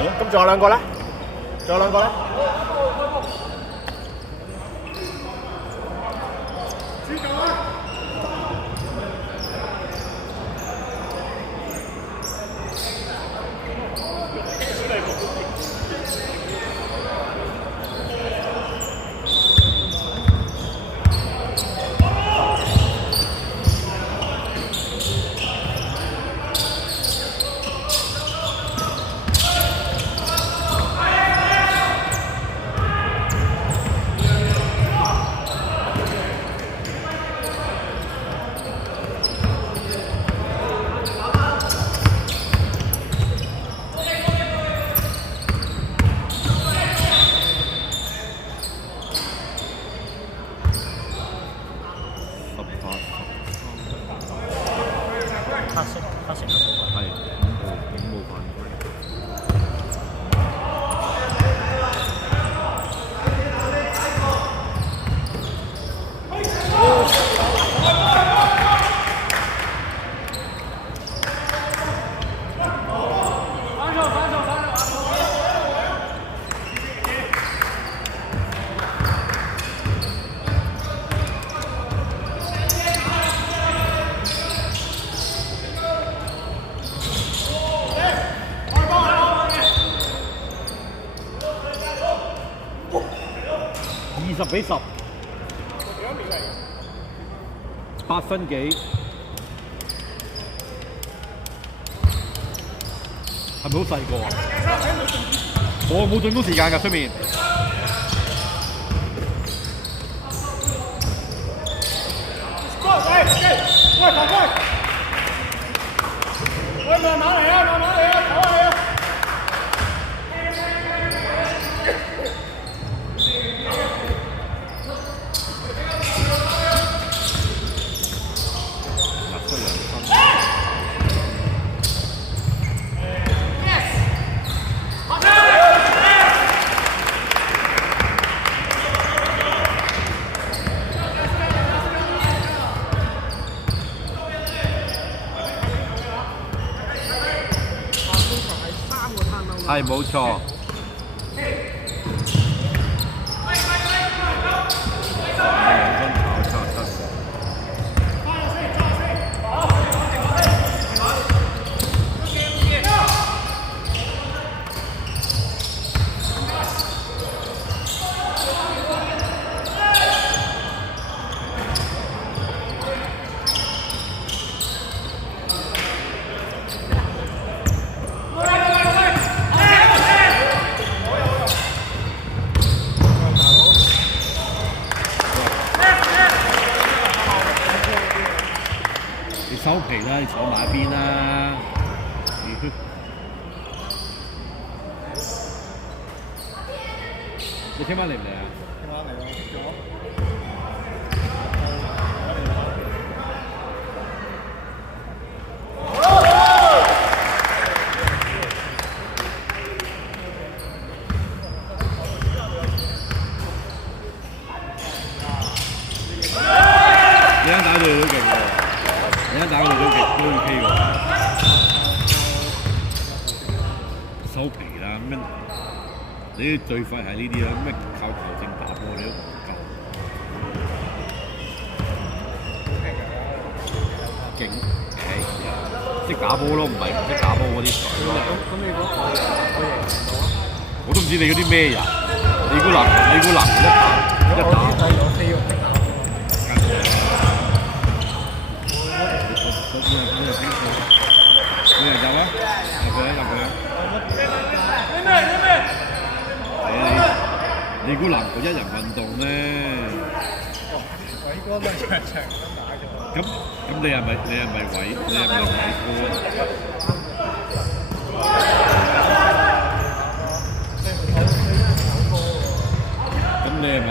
咁仲有兩個咧？仲有兩個咧？20比10，8分幾，係咪好細個啊？我冇進攻時間㗎出面。喂，慢慢嚟啊，慢慢嚟啊，唞下你啊！係冇錯。收皮啦！你坐埋一邊啦。你聽晚嚟唔嚟啊？聽晚嚟喎，識咗。你啱打到佢都勁喎。你一打佢都OK 喎，收皮啦咁樣，你最快係呢啲啦，咩靠球證打波你都唔夠，勁係識打波咯，唔係唔識打波嗰啲水咯。咁你講我贏唔到啊？我都唔知你嗰啲咩人，你估能一打？我飛喎。你嚟入啦，你估籃球一人運動咩？偉哥咪場場咁打咗。咁你係咪偉哥？咁你係咪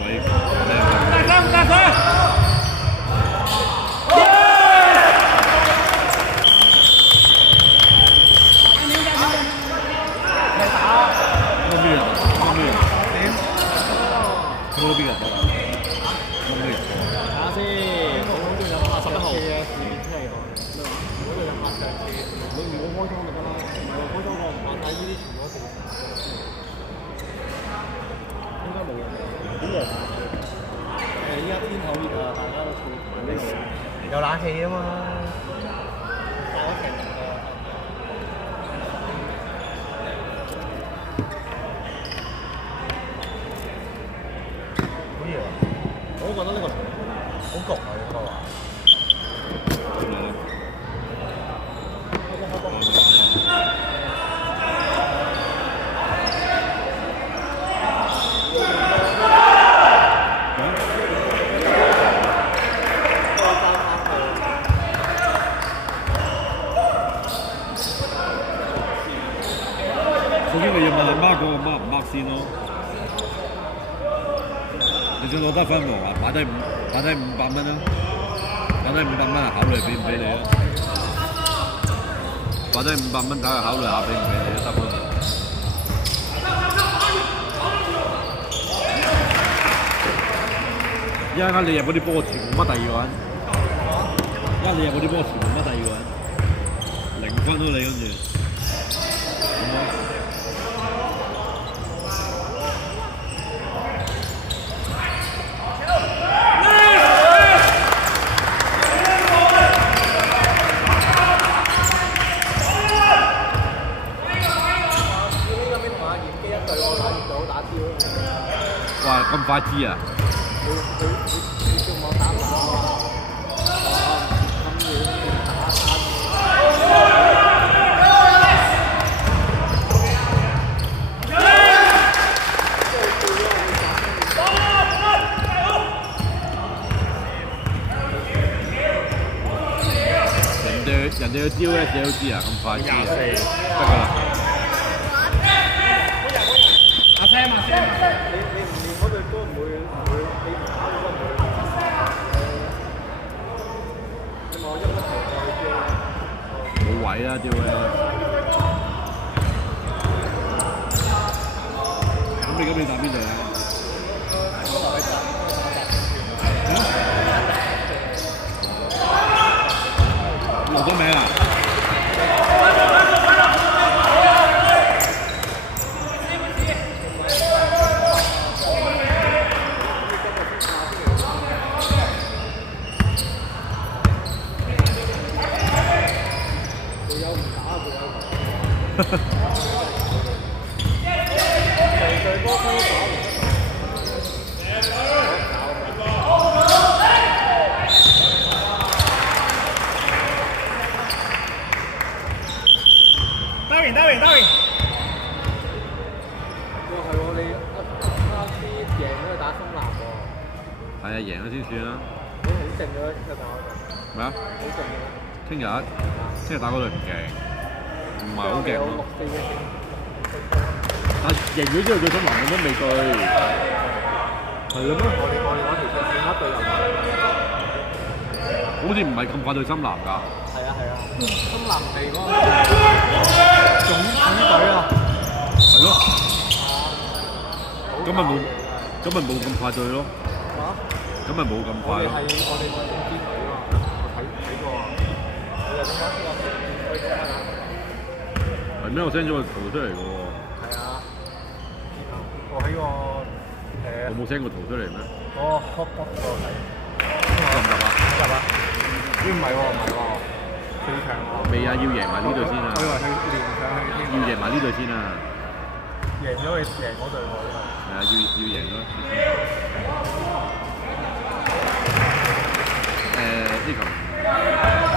偉哥？大聲大聲！嗰邊人多啊？嗰邊人多。睇下先，11號。依家天好熱啊，大家都燥呢度有冷氣啊嘛，曬咗成日㗎。好熱啊！我都覺得呢個好焗啊，應該話。首先你要問阿媽嗰個mark唔mark先咯。你想攞得分喎，擺低500蚊啦，擺低500蚊啊，考慮俾唔俾你啊？擺低500蚊睇下考慮下俾唔俾你得唔得？一陣間你入嗰啲波全部乜第二個人？一陣你入嗰啲波全部乜第二個人？0分咯你跟住。哇！咁快知啊！佢叫我打靶人哋嘅招咧，你都知啊，咁快知啊，得㗎啦。阿 Sam 啊 Sam，你唔練嗰隊波唔會你唔打嗰個唔會。你望一個球就冇位啦，屌你！咁你打邊隊啊？落咗名啊！係啊，贏咗先算啦。你好靜嘅呢個打嗰度。咩啊？好靜嘅。聽日打嗰隊唔勁，唔係好勁咯。但贏咗之後對森林咁都未對，係嘅咩？我哋嗰條線另一隊又好似唔係咁快對森林㗎。係啊，森林地嗰個總隊啊。係咯。咁咪冇咁快對咯。咁咪冇咁快咯。我哋個總隊喎，我睇過啊。你又點解呢個總隊咁啊？係咩？我 send 咗個圖出嚟嘅喎。係啊。我喺個我冇 send 個圖出嚟咩？嗰個 hotbox 嗰度睇。入啊！咦唔係喎，4強喎。未啊，要贏埋呢隊先啊！我以為佢連上去添。要贏埋呢隊先啊！贏咗佢贏嗰隊喎，呢個。係啊，要贏咯。呢球。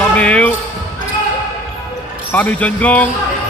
10秒，8秒進攻。